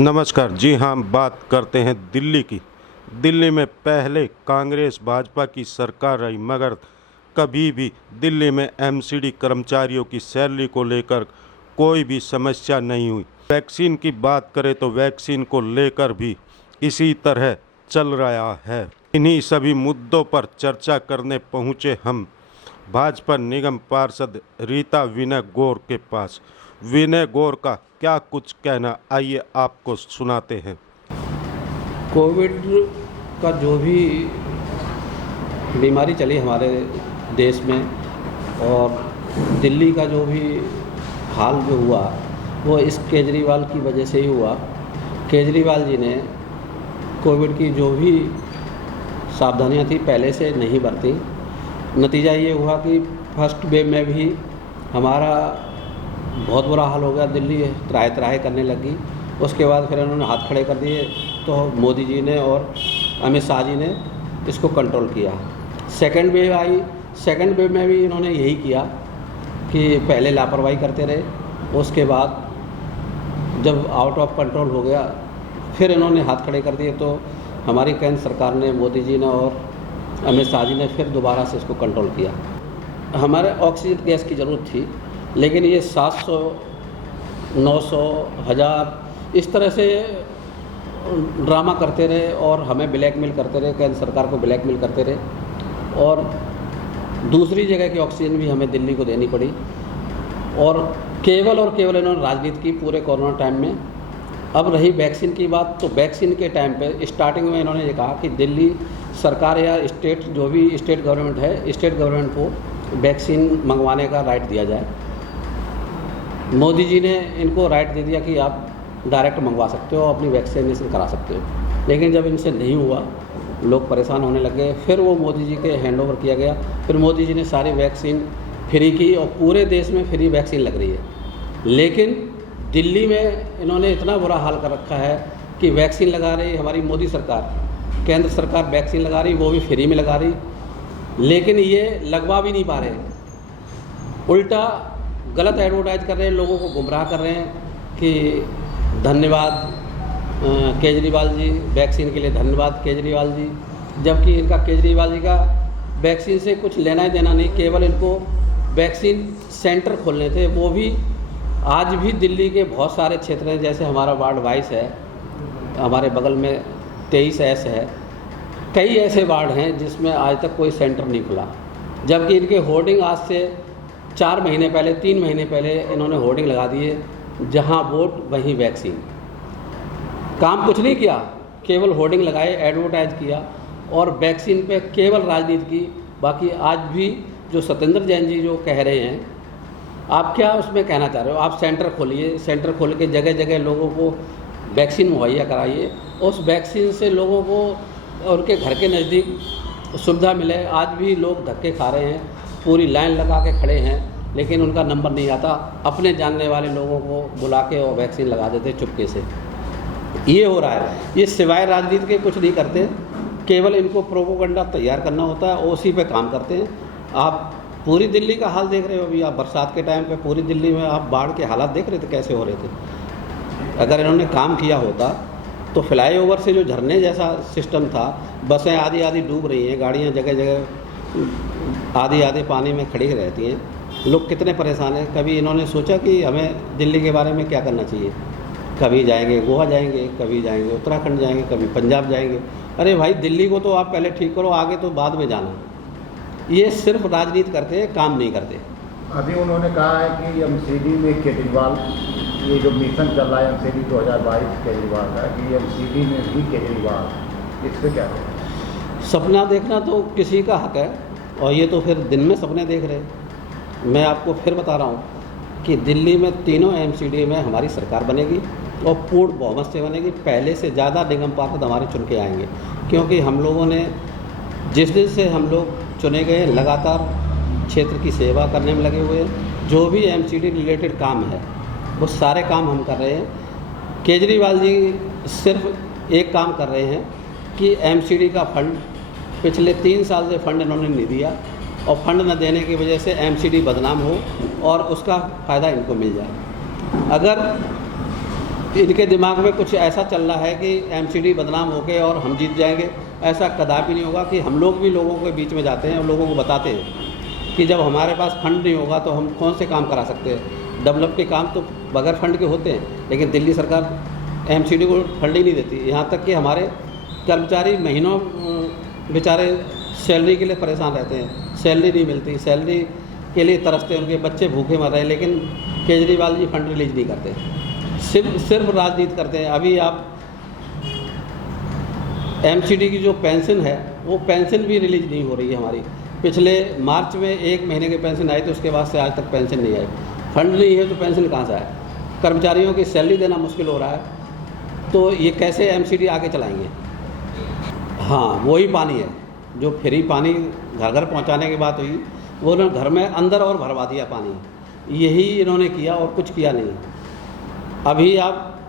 नमस्कार। जी हाँ, हम बात करते हैं दिल्ली की। दिल्ली में पहले कांग्रेस भाजपा की सरकार रही, मगर कभी भी दिल्ली में एमसीडी कर्मचारियों की सैलरी को लेकर कोई भी समस्या नहीं हुई। वैक्सीन की बात करें तो वैक्सीन को लेकर भी इसी तरह चल रहा है। इन्हीं सभी मुद्दों पर चर्चा करने पहुँचे हम भाजपा निगम पार्षद रीता विनय गौर के पास। विनय गौर का क्या कुछ कहना, आइए आपको सुनाते हैं। कोविड का जो भी बीमारी चली हमारे देश में और दिल्ली का जो भी हाल जो हुआ वो इस केजरीवाल की वजह से ही हुआ। केजरीवाल जी ने कोविड की जो भी सावधानियां थी पहले से नहीं बरती। नतीजा ये हुआ कि फर्स्ट वेव में भी हमारा बहुत बुरा हाल हो गया। दिल्ली त्राहि त्राहि करने लगी। उसके बाद फिर उन्होंने हाथ खड़े कर दिए तो मोदी जी ने और अमित शाह जी ने इसको कंट्रोल किया। सेकेंड वेव आई। सेकेंड वेव में भी इन्होंने यही किया कि पहले लापरवाही करते रहे, उसके बाद जब आउट ऑफ कंट्रोल हो गया फिर इन्होंने हाथ खड़े कर दिए। तो हमारी केंद्र सरकार ने, मोदी जी ने और अमित शाह जी ने फिर दोबारा से इसको कंट्रोल किया। हमारे ऑक्सीजन गैस की ज़रूरत थी, लेकिन ये 700, 900, 1000 इस तरह से ड्रामा करते रहे और हमें ब्लैकमेल करते रहे, केंद्र सरकार को ब्लैकमेल करते रहे और दूसरी जगह की ऑक्सीजन भी हमें दिल्ली को देनी पड़ी। और केवल इन्होंने राजनीति की पूरे कोरोना टाइम में। अब रही वैक्सीन की बात, तो वैक्सीन के टाइम पे स्टार्टिंग में इन्होंने ये कहा कि दिल्ली सरकार या स्टेट, जो भी स्टेट गवर्नमेंट है, स्टेट गवर्नमेंट को वैक्सीन मंगवाने का राइट दिया जाए। मोदी जी ने इनको राइट दे दिया कि आप डायरेक्ट मंगवा सकते हो, अपनी वैक्सीनेशन करा सकते हो। लेकिन जब इनसे नहीं हुआ, लोग परेशान होने लगे, फिर वो मोदी जी के हैंड ओवर किया गया। फिर मोदी जी ने सारी वैक्सीन फ्री की और पूरे देश में फ्री वैक्सीन लग रही है। लेकिन दिल्ली में इन्होंने इतना बुरा हाल कर रखा है कि वैक्सीन लगा रही हमारी मोदी सरकार, केंद्र सरकार वैक्सीन लगा रही, वो भी फ्री में लगा रही, लेकिन ये लगवा भी नहीं पा रहे। उल्टा गलत एडवर्टाइज कर रहे हैं, लोगों को गुमराह कर रहे हैं कि धन्यवाद केजरीवाल जी, वैक्सीन के लिए धन्यवाद केजरीवाल जी। जबकि इनका केजरीवाल जी का वैक्सीन से कुछ लेना ही देना नहीं, केवल इनको वैक्सीन सेंटर खोलने थे। वो भी आज भी दिल्ली के बहुत सारे क्षेत्र हैं, जैसे हमारा वार्ड 22 है, हमारे बगल में 23S है, कई ऐसे वार्ड हैं जिसमें आज तक कोई सेंटर नहीं खुला। जबकि इनके होर्डिंग आज से 4 महीने पहले, 3 महीने पहले इन्होंने होर्डिंग लगा दिए, जहां वोट वहीं वैक्सीन। काम कुछ नहीं किया, केवल होर्डिंग लगाए, एडवर्टाइज किया और वैक्सीन पे केवल राजनीति की। बाकी आज भी जो सत्येंद्र जैन जी जो कह रहे हैं, आप क्या उसमें कहना चाह रहे हो? आप सेंटर खोलिए, सेंटर खोल के जगह जगह लोगों को वैक्सीन मुहैया कराइए, उस वैक्सीन से लोगों को उनके घर के नज़दीक सुविधा मिले। आज भी लोग धक्के खा रहे हैं, पूरी लाइन लगा के खड़े हैं, लेकिन उनका नंबर नहीं आता। अपने जानने वाले लोगों को बुला के और वैक्सीन लगा देते चुपके से। ये हो रहा है। ये सिवाय राजनीति के कुछ नहीं करते, केवल इनको प्रोपोगंडा तैयार करना होता है और उसी पे काम करते हैं। आप पूरी दिल्ली का हाल देख रहे हो अभी। आप बरसात के टाइम पे पूरी दिल्ली में आप बाढ़ के हालात देख रहे थे कैसे हो रहे थे। अगर इन्होंने काम किया होता तो फ्लाईओवर से जो झरने जैसा सिस्टम था, बसें आधी आधी डूब रही हैं, गाड़ियाँ जगह जगह आधी आधी पानी में खड़ी रहती हैं, लोग कितने परेशान हैं। कभी इन्होंने सोचा कि हमें दिल्ली के बारे में क्या करना चाहिए? कभी जाएंगे गोवा जाएंगे, कभी जाएंगे उत्तराखंड जाएंगे, कभी पंजाब जाएंगे। अरे भाई, दिल्ली को तो आप पहले ठीक करो, आगे तो बाद में जाना। ये सिर्फ राजनीति करते हैं, काम नहीं करते। अभी उन्होंने कहा है कि एमसीडी में केजरीवाल, ये जो मिशन चल रहा है एमसीडी 2022 केजरीवाल का, कि एमसीडी में भी केजरीवाल, इस पर क्या करें? सपना देखना तो किसी का हक है, और ये तो फिर दिन में सपने देख रहे हैं। मैं आपको फिर बता रहा हूँ कि दिल्ली में तीनों एमसीडी में हमारी सरकार बनेगी और पूर्ण बहुमत से बनेगी। पहले से ज़्यादा निगम पार्षद हमारे चुन के आएंगे, क्योंकि हम लोगों ने जिस दिन से हम लोग चुने गए लगातार क्षेत्र की सेवा करने में लगे हुए हैं। जो भी एमसीडी रिलेटेड काम है वो सारे काम हम कर रहे हैं। केजरीवाल जी सिर्फ एक काम कर रहे हैं कि एमसीडी का फंड पिछले 3 साल से फंड इन्होंने नहीं दिया, और फंड न देने की वजह से एमसीडी बदनाम हो और उसका फ़ायदा इनको मिल जाए। अगर इनके दिमाग में कुछ ऐसा चल रहा है कि एमसीडी बदनाम होके और हम जीत जाएंगे। ऐसा कदापि नहीं होगा। कि हम लोग भी लोगों के बीच में जाते हैं और लोगों को बताते हैं कि जब हमारे पास फंड नहीं होगा तो हम कौन से काम करा सकते हैं। डेवलप के काम तो बगैर फंड के होते हैं, लेकिन दिल्ली सरकार एमसीडी को फंड ही नहीं देती। यहाँ तक कि हमारे कर्मचारी महीनों बेचारे सैलरी के लिए परेशान रहते हैं, सैलरी नहीं मिलती, सैलरी के लिए तरसते हैं, उनके बच्चे भूखे मर रहे हैं, लेकिन केजरीवाल जी फंड रिलीज नहीं करते, सिर्फ राजनीति करते हैं। अभी आप एमसीडी की जो पेंशन है वो पेंशन भी रिलीज नहीं हो रही है हमारी। पिछले मार्च में 1 महीने की पेंशन आई, तो उसके बाद से आज तक पेंशन नहीं आई। फंड नहीं है तो पेंशन कहाँ से आए? कर्मचारियों की सैलरी देना मुश्किल हो रहा है, तो ये कैसे एमसीडी आगे चलाएंगे? हाँ, वही पानी है जो फ्री पानी घर घर पहुंचाने की बात हुई, वो उन्होंने घर में अंदर और भरवा दिया पानी। यही इन्होंने किया और कुछ किया नहीं। अभी आप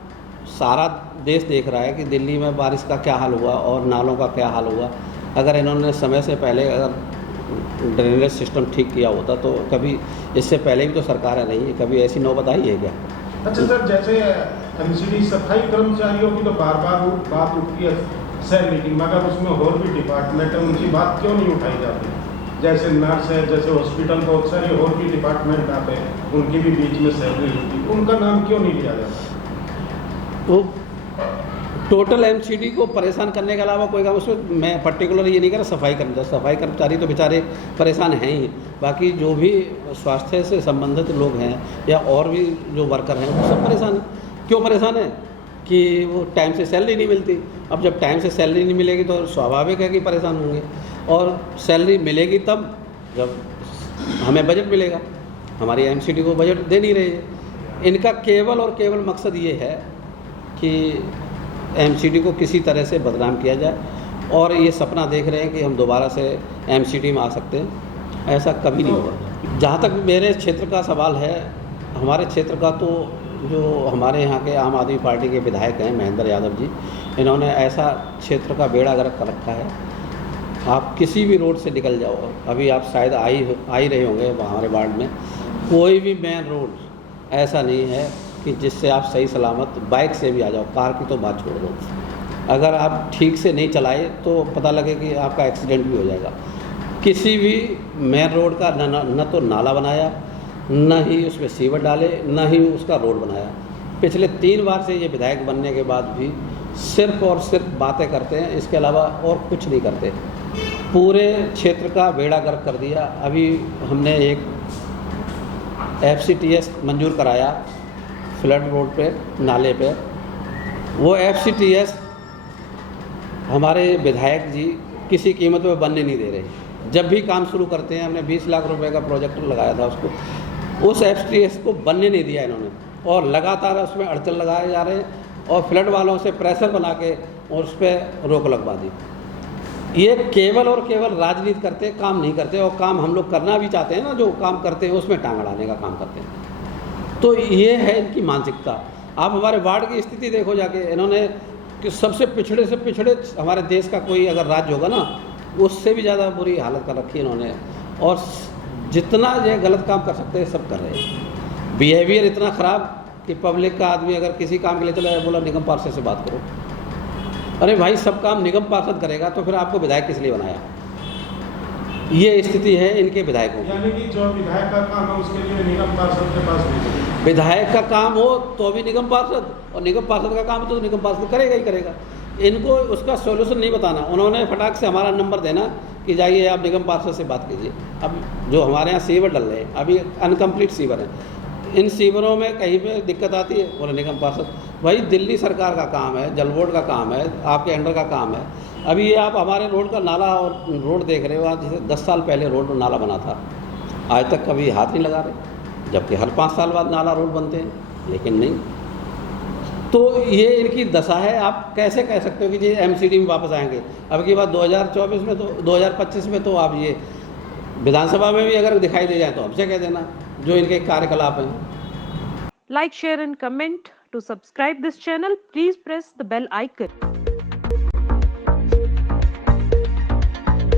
सारा देश देख रहा है कि दिल्ली में बारिश का क्या हाल हुआ और नालों का क्या हाल हुआ। अगर इन्होंने समय से पहले अगर ड्रेनेज सिस्टम ठीक किया होता तो कभी, इससे पहले भी तो सरकारें रही है, कभी ऐसी नौबत आई है क्या? अच्छा सर, जैसे एमसीडी सफाई कर्मचारियों की तो बार बार बात उठती है सैलरी की, मगर उसमें और भी डिपार्टमेंट है, उनकी बात क्यों नहीं उठाई जाती? जैसे नर्स है, जैसे हॉस्पिटल बहुत सारे और भी डिपार्टमेंट आते हैं, उनकी भी बीच में सैलरी होती है, उनका नाम क्यों नहीं लिया जाता? वो टोटल एमसीडी को परेशान करने के अलावा कोई काम, उसमें मैं पर्टिकुलर ये नहीं कह रहा सफाई कर्मचारी तो बेचारे परेशान हैं ही, बाकी जो भी स्वास्थ्य से संबंधित लोग हैं या और भी जो वर्कर हैं वो सब परेशान हैं। क्यों परेशान है? कि वो टाइम से सैलरी नहीं मिलती। अब जब टाइम से सैलरी नहीं मिलेगी तो स्वाभाविक है कि परेशान होंगे, और सैलरी मिलेगी तब जब हमें बजट मिलेगा। हमारी एमसीडी को बजट दे नहीं रही है। इनका केवल और केवल मकसद ये है कि एमसीडी को किसी तरह से बदनाम किया जाए, और ये सपना देख रहे हैं कि हम दोबारा से एमसीडी में आ सकते हैं। ऐसा कभी नहीं होगा। जहाँ तक मेरे क्षेत्र का सवाल है, हमारे क्षेत्र का तो जो हमारे यहाँ के आम आदमी पार्टी के विधायक हैं महेंद्र यादव जी, इन्होंने ऐसा क्षेत्र का बेड़ा गर्क कर रखा है। आप किसी भी रोड से निकल जाओ, अभी आप शायद आ ही रहे होंगे हमारे वार्ड में, कोई भी मेन रोड ऐसा नहीं है कि जिससे आप सही सलामत बाइक से भी आ जाओ, कार की तो बात छोड़ दो। अगर आप ठीक से नहीं चलाए तो पता लगे कि आपका एक्सीडेंट भी हो जाएगा। किसी भी मेन रोड का न तो नाला बनाया, न ही उसमें सीवर डाले, न ही उसका रोड बनाया। पिछले 3 बार से ये विधायक बनने के बाद भी सिर्फ और सिर्फ बातें करते हैं, इसके अलावा और कुछ नहीं करते। पूरे क्षेत्र का बेड़ा गर्क कर दिया। अभी हमने एक FCTS मंजूर कराया फ्लड रोड पे, नाले पे। वो FCTS हमारे विधायक जी किसी कीमत में बनने नहीं दे रहे। जब भी काम शुरू करते हैं, हमने 20 लाख रुपए का प्रोजेक्ट लगाया था उसको, उस FCTS को बनने नहीं दिया इन्होंने, और लगातार उसमें अड़चन लगाए जा रहे हैं और फ्लड वालों से प्रेशर बना के और उस पर रोक लगवा दी। ये केवल और केवल राजनीति करते, काम नहीं करते, और काम हम लोग करना भी चाहते हैं ना, जो काम करते हैं उसमें टांग अड़ाने का काम करते हैं। तो ये है इनकी मानसिकता। आप हमारे वार्ड की स्थिति देखो जाके, इन्होंने कि सबसे पिछड़े से पिछड़े हमारे देश का कोई अगर राज्य होगा ना, उससे भी ज़्यादा बुरी हालत कर रखी है इन्होंने, और जितना ये गलत काम कर सकते हैं सब कर रहे हैं। बिहेवियर इतना ख़राब कि पब्लिक का आदमी अगर किसी काम के लिए चला जाए, बोला निगम पार्षद से बात करो। अरे भाई, सब काम निगम पार्षद करेगा तो फिर आपको विधायक किस लिए बनाया? ये स्थिति है इनके विधायकों की। यानी कि जो विधायक का काम है उसके लिए निगम पार्षद के पास भेजेंगे। विधायक का काम हो तो भी निगम पार्षद, और निगम पार्षद का काम हो तो निगम पार्षद करेगा ही करेगा। इनको उसका सॉल्यूशन नहीं बताना, उन्होंने फटाक से हमारा नंबर देना कि जाइए आप निगम पार्षद से बात कीजिए। अब जो हमारे यहाँ सीवर डल रहे हैं, अभी अनकम्प्लीट सीवर है, इन सीवरों में कहीं पे दिक्कत आती है, बोले निगम पार्षद। भाई, दिल्ली सरकार का काम है, जल बोर्ड का काम है, आपके अंडर का काम है। अभी ये आप हमारे रोड का नाला और रोड देख रहे हो, आज जैसे 10 साल पहले रोड और नाला बना था, आज तक कभी हाथ नहीं लगा रहे, जबकि हर 5 साल बाद नाला रोड बनते हैं, लेकिन नहीं। तो ये इनकी दशा है। आप कैसे कह सकते हो कि ये एमसीडी में वापस आएंगे? अब की बात 2024 में, तो 2025 में तो आप ये विधानसभा में भी अगर दिखाई दे जाए तो हमसे कह देना जो इनके कार्यकलाप हैं। Like, share and comment. To subscribe this channel, please press the bell icon.